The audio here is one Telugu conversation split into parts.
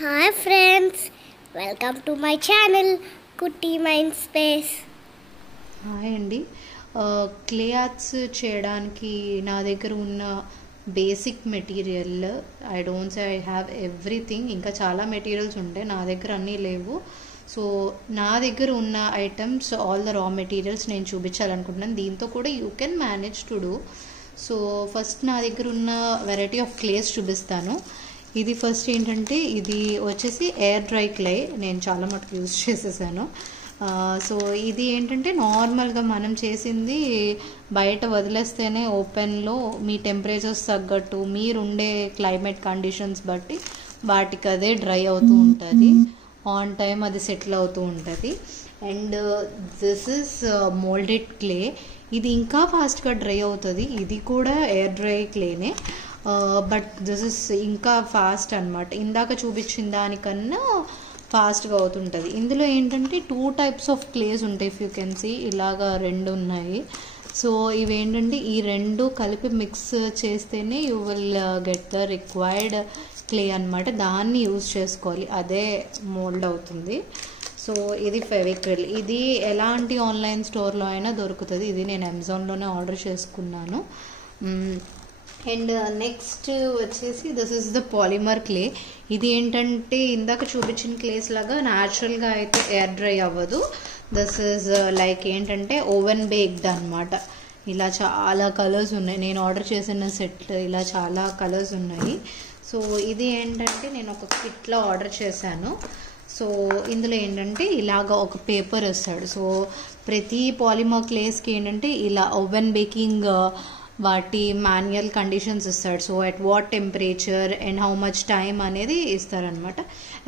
Hi friends, welcome to my channel Kutti Mind Space. Hi అండి. క్లే ఆర్ట్స్ చేయడానికి నా దగ్గర ఉన్న basic material I have everything. ఇంకా చాలా మెటీరియల్స్ ఉంటాయి, నా దగ్గర అన్నీ లేవు. సో నా దగ్గర ఉన్న items all the raw materials నేను చూపించాలనుకుంటున్నాను. దీంతో కూడా you can manage to do. So first నా దగ్గర ఉన్న వెరైటీ ఆఫ్ క్లేస్ చూపిస్తాను. ఇది ఫస్ట్ ఏంటంటే ఇది వచ్చేసి ఎయిర్ డ్రై క్లే. నేను చాలా మటుకు యూజ్ చేసేసాను. సో ఇది ఏంటంటే నార్మల్గా మనం చేసింది బయట వదిలేస్తేనే ఓపెన్లో మీ టెంపరేచర్స్ తగ్గట్టు మీరుండే క్లైమేట్ కండిషన్స్ బట్టి వాటికి అదే డ్రై అవుతూ ఉంటుంది. ఆన్ టైం అది సెటిల్ అవుతూ ఉంటుంది. And this is moulded clay. ఇది ఇంకా ఫాస్ట్గా డ్రై అవుతుంది. ఇది కూడా ఎయిర్ డ్రై క్లేనే, బట్ దిస్ ఇస్ ఇంకా ఫాస్ట్ అనమాట. ఇందాక చూపించిన దానికన్నా ఫాస్ట్గా అవుతుంటుంది. ఇందులో ఏంటంటే 2 టైప్స్ ఆఫ్ క్లేస్ ఉంటాయి. ఇఫ్ యూ కెన్ సీ ఇలాగా 2 ఉన్నాయి. సో ఇవేంటంటే ఈ 2 కలిపి మిక్స్ చేస్తేనే you will get the required clay అనమాట. దాన్ని యూజ్ చేసుకోవాలి, అదే మోల్డ్ అవుతుంది. సో ఇది ఫెవిక్రిల్. ఇది ఎలాంటి ఆన్లైన్ స్టోర్లో అయినా దొరుకుతుంది. ఇది నేను అమెజాన్లోనే ఆర్డర్ చేసుకున్నాను. అండ్ నెక్స్ట్ వచ్చేసి this is the polymer clay. ఇది ఏంటంటే ఇందాక చూపించిన క్లేస్ లాగా న్యాచురల్గా అయితే ఎయిర్ డ్రై అవ్వదు. దిస్ ఇస్ లైక్ ఏంటంటే ఓవెన్ బేక్డ్ అనమాట. ఇలా చాలా కలర్స్ ఉన్నాయి. నేను ఆర్డర్ చేసిన సెట్ ఇలా చాలా కలర్స్ ఉన్నాయి. సో ఇది ఏంటంటే నేను ఒక కిట్లో ఆర్డర్ చేశాను. సో ఇందులో ఏంటంటే ఇలాగ ఒక పేపర్ ఇస్తాడు. సో ప్రతి పాలిమర్ క్లేస్కి ఏంటంటే ఇలా ఓవెన్ బేకింగ్ వాటి మాన్యువల్ కండిషన్స్ ఇస్తాడు. So at what temperature and how much time అనేది ఇస్తారనమాట.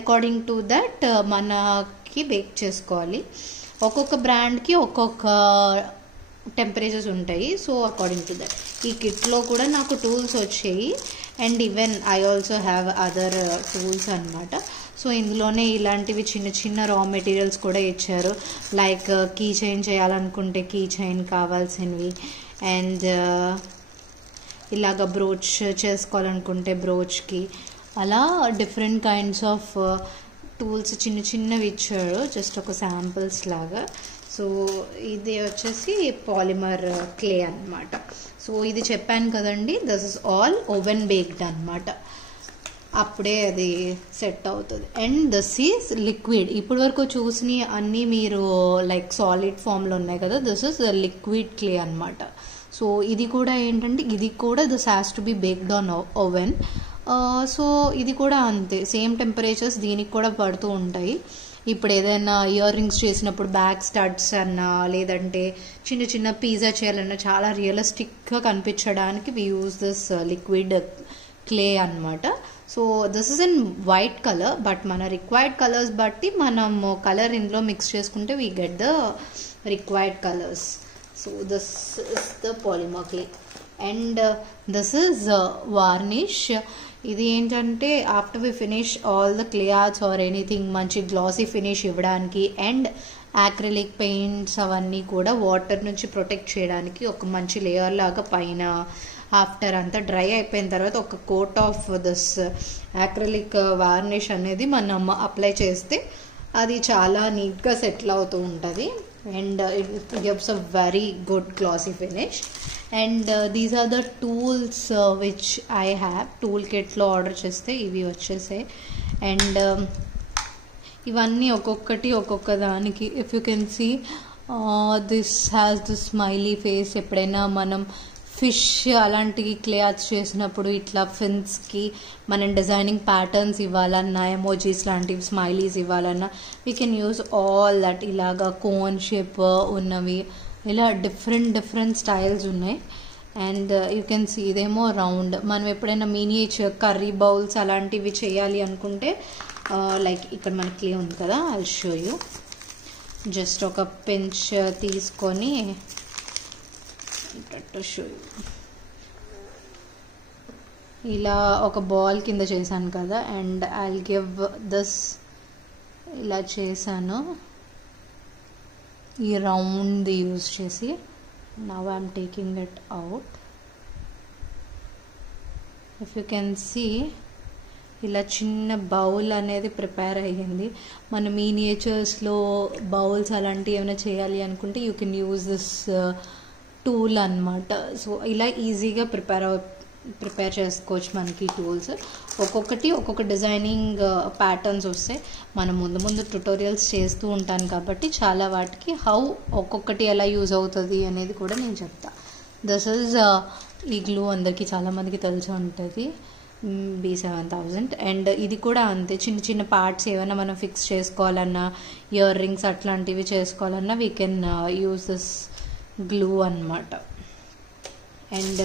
అకార్డింగ్ టు దట్ మనకి బేక్ చేసుకోవాలి. ఒక్కొక్క బ్రాండ్కి ఒక్కొక్క టెంపరేచర్స్ ఉంటాయి. సో అకార్డింగ్ టు దట్ ఈ కిట్లో కూడా నాకు టూల్స్ వచ్చాయి. And even I also have other tools అనమాట. సో ఇందులోనే ఇలాంటివి చిన్న చిన్న రా మెటీరియల్స్ కూడా ఇచ్చారు. లైక్ కీ చైన్ చేయాలనుకుంటే కీ చైన్ కావాల్సినవి, అండ్ ఇలాగ బ్రోచ్ చేసుకోవాలనుకుంటే బ్రోచ్కి, అలా డిఫరెంట్ కైండ్స్ ఆఫ్ టూల్స్ చిన్న చిన్నవి ఇచ్చారు, జస్ట్ ఒక శాంపిల్స్ లాగా. సో ఇది వచ్చేసి పాలిమర్ క్లే అనమాట. సో ఇది చెప్పాను కదండి, this is all oven baked అనమాట. అప్పుడే అది సెట్ అవుతుంది. And this is liquid. ఇప్పటి వరకు చూసిన అన్నీ మీరు లైక్ సాలిడ్ ఫామ్లో ఉన్నాయి కదా, దిస్ ఇస్ లిక్విడ్ క్లే అనమాట. సో ఇది కూడా ఏంటంటే ఇది కూడా this has to be baked on oven. So ఇది కూడా అంతే, సేమ్ టెంపరేచర్స్ దీనికి కూడా పడుతూ ఉంటాయి. ఇప్పుడు ఏదైనా ఇయర్ రింగ్స్ చేసినప్పుడు బ్యాక్ స్టడ్స్ అన్నా, లేదంటే చిన్న చిన్న పిజ్జా చేయాలన్నా చాలా రియలిస్టిక్గా కనిపించడానికి we use this liquid clay అనమాట. So this is in white colour, but మన రిక్వైర్డ్ కలర్స్ బట్టి మనం కలర్ ఇందులో మిక్స్ చేసుకుంటే we get the required colours. So this is the polymer clay. And this is varnish. ఇది ఏంటంటే after we finish all the clay arts or anything మంచి గ్లాసీ ఫినిష్ ఇవ్వడానికి అండ్ యాక్రిలిక్ పెయింట్స్ అవన్నీ కూడా వాటర్ నుంచి ప్రొటెక్ట్ చేయడానికి ఒక మంచి లేయర్ లాగా పైన ఆఫ్టర్ అంతా డ్రై అయిపోయిన తర్వాత ఒక coat of this acrylic varnish అనేది మనం అప్లై చేస్తే అది చాలా నీట్గా సెటిల్ అవుతూ ఉంటుంది. And it gives a very good glossy finish. And these are the tools which I have. Tool కిట్లో ఆర్డర్ చేస్తే ఇవి వచ్చేసాయి. అండ్ ఇవన్నీ ఒక్కొక్కటి ఒక్కొక్క దానికి. If you can see this has the smiley face. ఎప్పుడైనా మనం ఫిష్ అలాంటివి క్లే ఆర్ట్స్ చేసినప్పుడు ఇట్లా ఫిన్స్కి మనం డిజైనింగ్ ప్యాటర్న్స్ ఇవ్వాలన్నా, ఎమోజీస్ లాంటివి స్మైలీస్ ఇవ్వాలన్నా we can use all that. ఇలాగా కోన్ షేప్ ఉన్నవి, ఇలా డిఫరెంట్ స్టైల్స్ ఉన్నాయి. అండ్ యూ కెన్ సీ ఇదేమో రౌండ్. మనం ఎప్పుడైనా మినియేచర్ కర్రీ బౌల్స్ అలాంటివి చేయాలి అనుకుంటే లైక్ ఇక్కడ మన క్లే ఉంది కదా, ఐల్ షో యూ. జస్ట్ ఒక పించ్ తీసుకొని ఇలా ఒక బాల్ కింద చేశాను కదా, అండ్ ఐల్ గివ్ దిస్. ఇలా చేశాను ఈ రౌండ్ యూజ్ చేసి. Now I'm taking it out. If you can see ఇలా చిన్న బౌల్ అనేది ప్రిపేర్ అయ్యింది. మన మీనియేచర్స్లో బౌల్స్ అలాంటివి ఏమైనా చేయాలి అనుకుంటే you can use this tool అన్నమాట. సో ఇలా ఈజీగా ప్రిపేర్ చేసుకోవచ్చు మనకి టూల్స్. ఒక్కొక్కటి ఒక్కొక్క డిజైనింగ్ ప్యాటర్న్స్ వస్తాయి. మనం ముందు ట్యుటోరియల్స్ చేస్తూ ఉంటాను కాబట్టి చాలా వాటికి ఒక్కొక్కటి ఎలా యూజ్ అవుతుంది అనేది కూడా నేను చెప్తా. దిస్ ఈజ్ ఈ గ్లూ అందరికీ చాలామందికి తెలిసి ఉంటుంది, B7000. అండ్ ఇది కూడా అంతే, చిన్న చిన్న పార్ట్స్ ఏమైనా మనం ఫిక్స్ చేసుకోవాలన్నా, ఇయర్ రింగ్స్ అట్లాంటివి చేసుకోవాలన్నా we can use this glue అన్నమాట. అండ్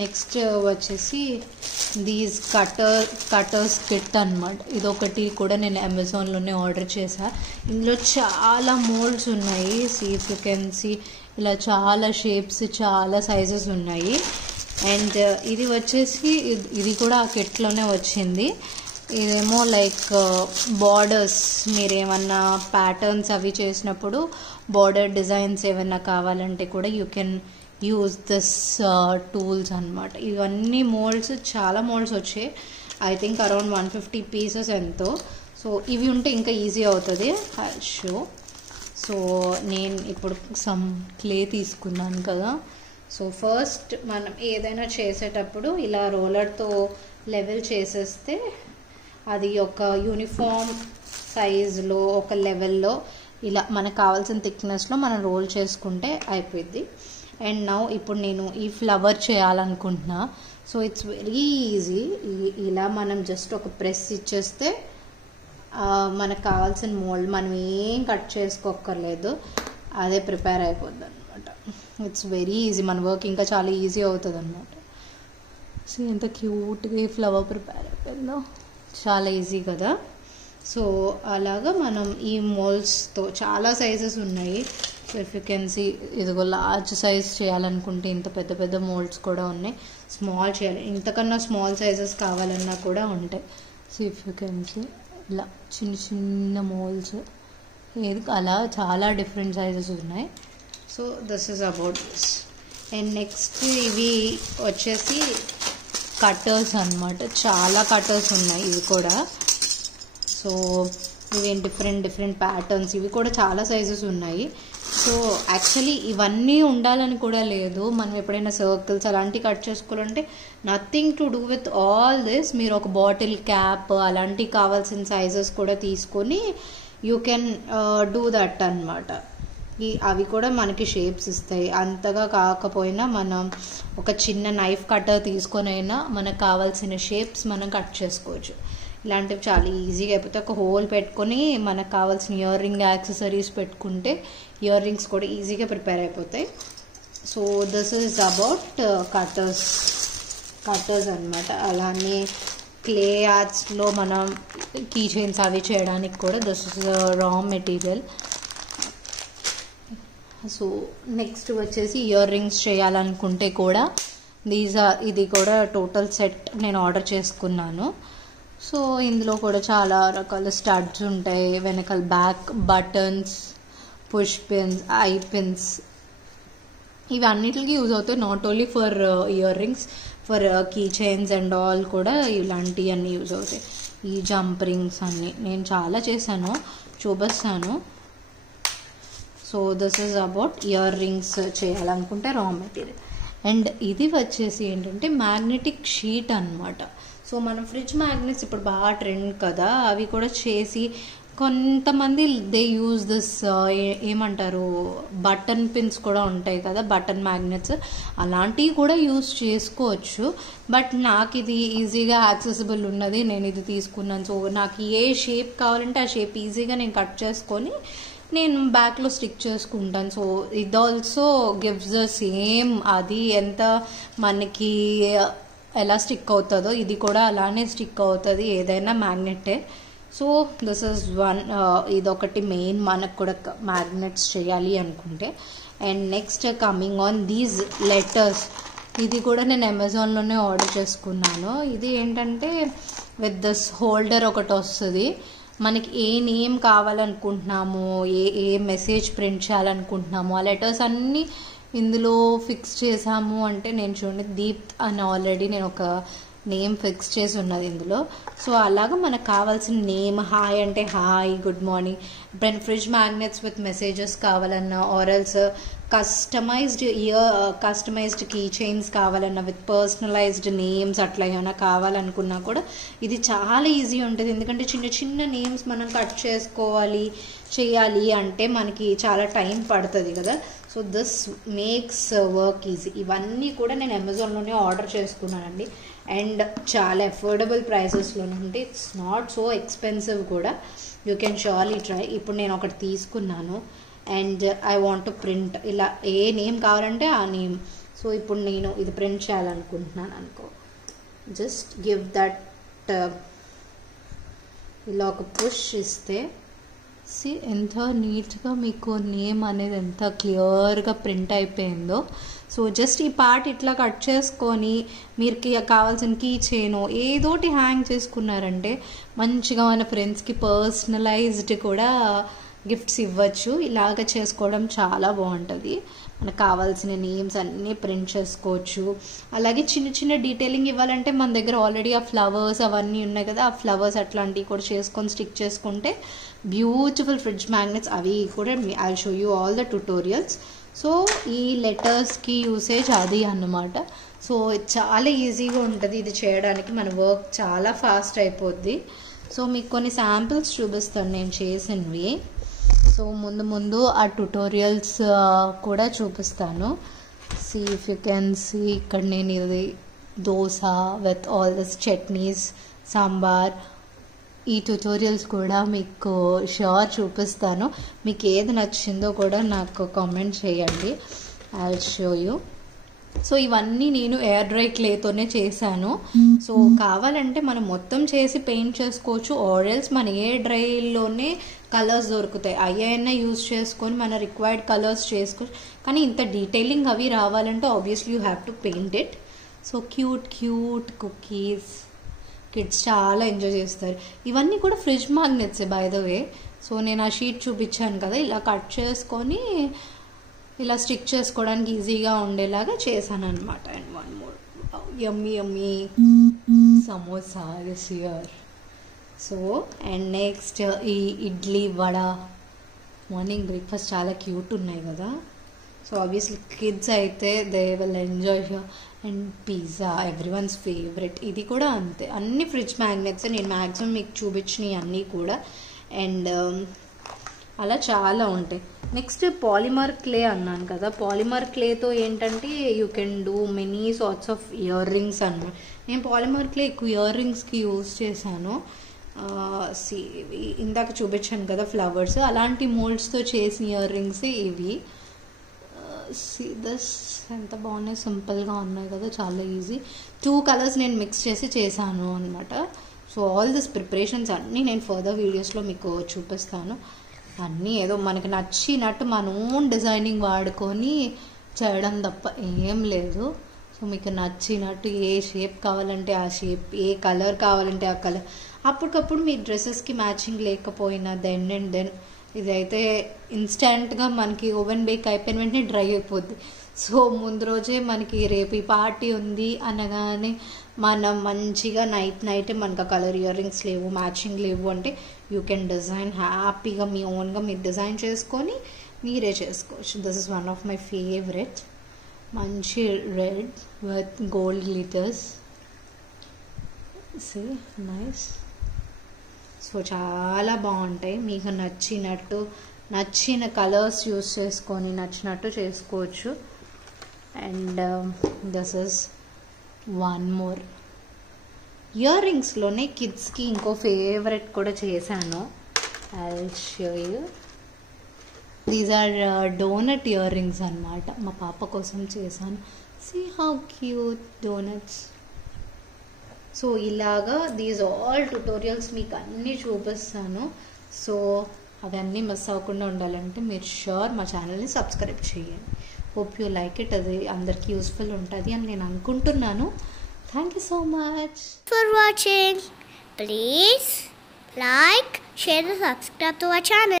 నెక్స్ట్ వచ్చేసి దీస్ కటర్స్ కిట్ అనమాట. ఇదొకటి కూడా నేను అమెజాన్లోనే ఆర్డర్ చేశాను. ఇందులో చాలా మోల్డ్స్ ఉన్నాయి. ఇఫ్ యూ కెన్ సీ ఇలా చాలా షేప్స్, చాలా సైజెస్ ఉన్నాయి. అండ్ ఇది వచ్చేసి ఇది కూడా ఆ కిట్లోనే వచ్చింది. ఇదేమో లైక్ బార్డర్స్, మీరేమన్నా ప్యాటర్న్స్ అవి చేసినప్పుడు బార్డర్ డిజైన్స్ ఏమైనా కావాలంటే కూడా you can use this tools అనమాట. ఇవన్నీ మోల్డ్స్, చాలా మోల్డ్స్ వచ్చాయి. ఐ థింక్ అరౌండ్ 150 పీసెస్ ఎంతో. సో ఇవి ఉంటే ఇంకా ఈజీ అవుతుంది షో. సో నేను ఇప్పుడు సమ్ క్లే తీసుకున్నాను కదా. సో ఫస్ట్ మనం ఏదైనా చేసేటప్పుడు ఇలా రోలర్తో లెవెల్ చేసేస్తే అది ఒక యూనిఫామ్ సైజులో ఒక లెవెల్లో ఇలా మనకు కావాల్సిన థిక్నెస్లో మనం రోల్ చేసుకుంటే అయిపోద్ది. అండ్ నౌ ఇప్పుడు నేను ఈ ఫ్లవర్ చేయాలనుకుంటున్నా. So it's very easy. ఇలా మనం జస్ట్ ఒక ప్రెస్ ఇచ్చేస్తే మనకు కావాల్సిన మోల్డ్ మనం ఏం కట్ చేసుకోక్కర్లేదు, అదే ప్రిపేర్ అయిపోద్ది అనమాట. It's very easy. మన వర్క్ ఇంకా చాలా ఈజీ అవుతుంది అనమాట. సో ఎంత క్యూట్గా ఈ ఫ్లవర్ ప్రిపేర్ అయిపోయిందో, చాలా ఈజీ కదా. సో అలాగా మనం ఈ మోల్డ్స్తో చాలా సైజెస్ ఉన్నాయి. So if you can see, ఇదిగో లార్జ్ సైజ్ చేయాలనుకుంటే ఇంత పెద్ద పెద్ద మోల్డ్స్ కూడా ఉన్నాయి. స్మాల్ చేయాలి, ఇంతకన్నా స్మాల్ సైజెస్ కావాలన్నా కూడా ఉంటాయి. So if you can see ఇలా చిన్న చిన్న మోల్డ్స్, ఏది అలా చాలా డిఫరెంట్ సైజెస్ ఉన్నాయి. So this is about this. And next ఇవి వచ్చేసి కటర్స్ అన్నమాట. చాలా కటర్స్ ఉన్నాయి ఇవి కూడా. సో ఇవి డిఫరెంట్ ప్యాటర్న్స్, ఇవి కూడా చాలా సైజెస్ ఉన్నాయి. సో యాక్చువల్లీ ఇవన్నీ ఉండాలని కూడా లేదు. మనం ఎప్పుడైనా సర్కిల్స్ అలాంటివి కట్ చేసుకోవాలంటే nothing to do with all this. మీరు ఒక బాటిల్ క్యాప్ అలాంటివి కావాల్సిన సైజెస్ కూడా తీసుకొని యూ కెన్ డూ దట్ అన్నమాట. అవి కూడా మనకి షేప్స్ ఇస్తాయి. అంతగా కాకపోయినా మనం ఒక చిన్న నైఫ్ కట్టర్ తీసుకొని అయినా మనకు కావాల్సిన షేప్స్ మనం కట్ చేసుకోవచ్చు. ఇలాంటివి చాలా ఈజీగా అయిపోతాయి. ఒక హోల్ పెట్టుకొని మనకు కావాల్సిన ఇయర్ రింగ్ యాక్సెసరీస్ పెట్టుకుంటే ఇయర్ రింగ్స్ కూడా ఈజీగా ప్రిపేర్ అయిపోతాయి. So this is about cutters అనమాట. అలానే క్లే ఆర్ట్స్లో మనం కీ చైన్స్ అవి చేయడానికి కూడా this is raw material. So next వచ్చేసి ఇయర్ రింగ్స్ చేయాలనుకుంటే కూడా ఇది కూడా టోటల్ సెట్ నేను ఆర్డర్ చేసుకున్నాను. సో ఇందులో కూడా చాలా రకాల స్టడ్స్ ఉంటాయి, వెనకాల back buttons, push pins, eye pins, ఇవి అన్నిటికీ యూజ్ అవుతాయి. Not only for earrings, for key chains and all కూడా ఇలాంటివి అన్నీ యూజ్ అవుతాయి. ఈ జంప్ రింగ్స్ అన్నీ నేను చాలా చేశాను, చూపిస్తాను. So this is about ear rings చేయాలనుకుంటే రా మెటీరియల్. అండ్ ఇది వచ్చేసి ఏంటంటే మ్యాగ్నెటిక్ షీట్ అన్నమాట. సో మనం ఫ్రిడ్జ్ మ్యాగ్నెట్స్ ఇప్పుడు బాగా ట్రెండ్ కదా, అవి కూడా చేసి కొంతమంది దే యూజ్ దిస్ ఏమంటారు బటన్ పిన్స్ కూడా ఉంటాయి కదా, బటన్ మ్యాగ్నెట్స్, అలాంటివి కూడా యూజ్ చేసుకోవచ్చు. బట్ నాకు ఇది ఈజీగా యాక్సెసిబుల్ ఉన్నది, నేను ఇది తీసుకున్నాను. సో నాకు ఏ షేప్ కావాలంటే ఆ షేప్ ఈజీగా నేను కట్ చేసుకొని నేను బ్యాక్లో స్టిక్ చేసుకుంటాను. సో ఇది ఆల్సో గివ్స్ ద సేమ్, అది ఎంత మనకి ఎలా స్టిక్ అవుతుందో ఇది కూడా అలానే స్టిక్ అవుతుంది, ఏదైనా మ్యాగ్నెటే. సో దిస్ ఇస్ వన్, ఇదొకటి మెయిన్ మనకు కూడా మ్యాగ్నెట్స్ చేయాలి అనుకుంటే. And next coming on these letters, ఇది కూడా నేను అమెజాన్లోనే ఆర్డర్ చేసుకున్నాను. ఇది ఏంటంటే విత్ దిస్ హోల్డర్ ఒకటి వస్తుంది. మనకి ఏ నేమ్ కావాలనుకుంటున్నామో, ఏ మెసేజ్ ప్రింట్ చేయాలనుకుంటున్నామో ఆ లెటర్స్ అన్నీ ఇందులో ఫిక్స్ చేసాము అంటే, నేను చూడండి దీప్ అని ఆల్రెడీ నేను ఒక నేమ్ ఫిక్స్ చేసి ఉన్నది ఇందులో. సో అలాగా మనకు కావాల్సిన నేమ్, హాయ్ అంటే హాయ్, గుడ్ మార్నింగ్, ఎప్పుడైనా ఫ్రిడ్జ్ మ్యాగ్నెట్స్ విత్ మెసేజెస్ కావాలన్నా, ఆర్ఎల్స్ కస్టమైజ్డ్ కీ చైన్స్ కావాలన్నా విత్ పర్సనలైజ్డ్ నేమ్స్ అట్లా ఏమైనా కావాలనుకున్నా కూడా ఇది చాలా ఈజీ ఉంటుంది. ఎందుకంటే చిన్న చిన్న నేమ్స్ మనం కట్ చేయాలి అంటే మనకి చాలా టైం పడుతుంది కదా. So this makes work easy. ఇవన్నీ కూడా నేను అమెజాన్లోనే ఆర్డర్ చేసుకున్నానండి, అండ్ చాలా అఫోర్డబుల్ ప్రైసెస్లోనే ఉంటాయి. ఇట్స్ నాట్ సో ఎక్స్పెన్సివ్ కూడా. You can surely try. ఇప్పుడు నేను ఒకటి తీసుకున్నాను and I want to print. ఇలా ఏ నేమ్ కావాలంటే ఆ నేమ్. సో ఇప్పుడు నేను ఇది ప్రింట్ చేయాలనుకుంటున్నాను అనుకో, జస్ట్ గివ్ దట్, ఇలా ఒక పుష్ ఇస్తే ఎంత నీట్గా మీకు నేమ్ అనేది ఎంత క్లియర్గా ప్రింట్ అయిపోయిందో. సో జస్ట్ ఈ పార్ట్ ఇట్లా కట్ చేసుకొని మీరు కావాల్సిన కీ చైన్ ఏదోటి హ్యాంగ్ చేసుకున్నారంటే మంచిగా మన ఫ్రెండ్స్కి పర్సనలైజ్డ్ కూడా గిఫ్ట్స్ ఇవ్వచ్చు. ఇలాగ చేసుకోవడం చాలా బాగుంటుంది. మనకు కావాల్సిన నేమ్స్ అన్నీ ప్రింట్ చేసుకోవచ్చు. అలాగే చిన్న చిన్న డీటెయిలింగ్ ఇవ్వాలంటే మన దగ్గర ఆల్రెడీ ఆ ఫ్లవర్స్ అవన్నీ ఉన్నాయి కదా, ఆ ఫ్లవర్స్ అట్లాంటివి కూడా చేసుకొని స్టిక్ చేసుకుంటే బ్యూటిఫుల్ ఫ్రిడ్జ్ మ్యాగ్నెట్స్. అవి కూడా I show you all the tutorials. So ఈ లెటర్స్కి యూసేజ్ అది అన్నమాట. సో చాలా ఈజీగా ఉంటుంది ఇది చేయడానికి, మన వర్క్ చాలా ఫాస్ట్ అయిపోద్ది. సో మీకు కొన్ని శాంపిల్స్ చూపిస్తాను నేను చేసినవి. సో ముందు ఆ ట్యుటోరియల్స్ కూడా చూపిస్తాను. See if you can see, ఇక్కడ నేను ఇది dosa with all this chutneys, sambar, ఈ ట్యుటోరియల్స్ కూడా మీకు షూర్ చూపిస్తాను. మీకు ఏది నచ్చిందో కూడా నాకు కామెంట్ చేయండి, I will show you. So ఇవన్నీ నేను ఎయిర్ డ్రై క్లేతోనే చేశాను. సో కావాలంటే మనం మొత్తం చేసి పెయింట్ చేసుకోవచ్చు, ఆర్ఎల్స్ మన ఎయిర్ డ్రైలోనే కలర్స్ దొరుకుతాయి, అయ్యైనా యూజ్ చేసుకొని మన రిక్వైర్డ్ కలర్స్ చేసుకోవచ్చు. కానీ ఇంత డీటెయిలింగ్ అవి రావాలంటే obviously you have to paint it. So cute cookies, kids చాలా ఎంజాయ్ చేస్తారు. ఇవన్నీ కూడా ఫ్రిడ్జ్ మ్యాగ్నెట్సే బై ద వే. సో నేను ఆ షీట్ చూపించాను కదా, ఇలా కట్ చేసుకొని ఇలా స్టిక్ చేసుకోవడానికి ఈజీగా ఉండేలాగా చేశాను అనమాట. And one more yummy samosa this year. So and next ఈ ఇడ్లీ వడ, మార్నింగ్ బ్రేక్ఫాస్ట్ చాలా క్యూట్ ఉన్నాయి కదా. సో ఆబ్వియస్లీ కిడ్స్ అయితే they will enjoy here. And pizza, everyone's favourite. ఇది కూడా అంతే, అన్ని ఫ్రిడ్జ్ మ్యాగ్నెట్స్ నేను మ్యాక్సిమం మీకు చూపించినవి అన్నీ కూడా. అండ్ అలా చాలా ఉంటాయి. నెక్స్ట్ పాలిమర్ క్లే అన్నాను కదా, పాలిమర్ క్లేతో ఏంటంటే you can do many sorts of earrings అన్నమాట. నేను పాలిమర్ క్లే ఎక్కువ ఇయర్ రింగ్స్కి యూజ్ చేశాను. ఇందాక చూపించాను కదా ఫ్లవర్స్, అలాంటి మోల్డ్స్తో చేసిన ఇయర్ రింగ్స్ ఇవి. దస్ ఎంత బాగున్నాయి, సింపుల్గా ఉన్నాయి కదా, చాలా ఈజీ. 2 కలర్స్ నేను మిక్స్ చేశాను అనమాట. సో ఆల్ దిస్ ప్రిపరేషన్స్ అన్నీ నేను ఫర్దర్ వీడియోస్లో మీకు చూపిస్తాను. అన్నీ ఏదో మనకి నచ్చినట్టు మన ఓన్ డిజైనింగ్ వాడుకొని చేయడం తప్ప ఏం లేదు. సో మీకు నచ్చినట్టు ఏ షేప్ కావాలంటే ఆ షేప్, ఏ కలర్ కావాలంటే ఆ కలర్, అప్పటికప్పుడు మీ డ్రెస్సెస్కి మ్యాచింగ్ లేకపోయినా దెన్ అండ్ దెన్ ఇదైతే ఇన్స్టెంట్గా మనకి ఓవెన్ బేక్ అయిపోయిన వెంటనే డ్రై అయిపోద్ది. సో ముందు రోజే మనకి రేపు ఈ పార్టీ ఉంది అనగానే మనం మంచిగా నైట్ మనకు ఆ కలర్ ఇయర్ రింగ్స్ లేవు, మ్యాచింగ్ లేవు అంటే యూ కెన్ డిజైన్ హ్యాపీగా మీ ఓన్గా మీరు డిజైన్ చేసుకొని మీరే చేసుకోవచ్చు. This is one of my favourite. మంచి red with gold glitters, see nice. So చాలా బాగుంటాయి. మీకు నచ్చిన కలర్స్ యూస్ చేసుకొని నచ్చినట్టు చేసుకోవచ్చు. And this is one more. ఇయర్ రింగ్స్లోనే కిడ్స్కి ఇంకో ఫేవరెట్ కూడా చేశాను, I will show you. These are donut earrings అనమాట, మా పాప కోసం చేశాను. See how cute donuts. So ఇలాగా దీస్ ఆల్ ట్యుటోరియల్స్ మీకు అన్నీ చూపిస్తాను. సో అవన్నీ మిస్ అవ్వకుండా ఉండాలంటే మీరు షూర్ మా ఛానల్ని సబ్స్క్రైబ్ చేయండి. Hope you like it. అది అందరికీ యూస్ఫుల్ ఉంటుంది అని నేను అనుకుంటున్నాను. Thank you so much for watching. Please like, share and subscribe to our channel.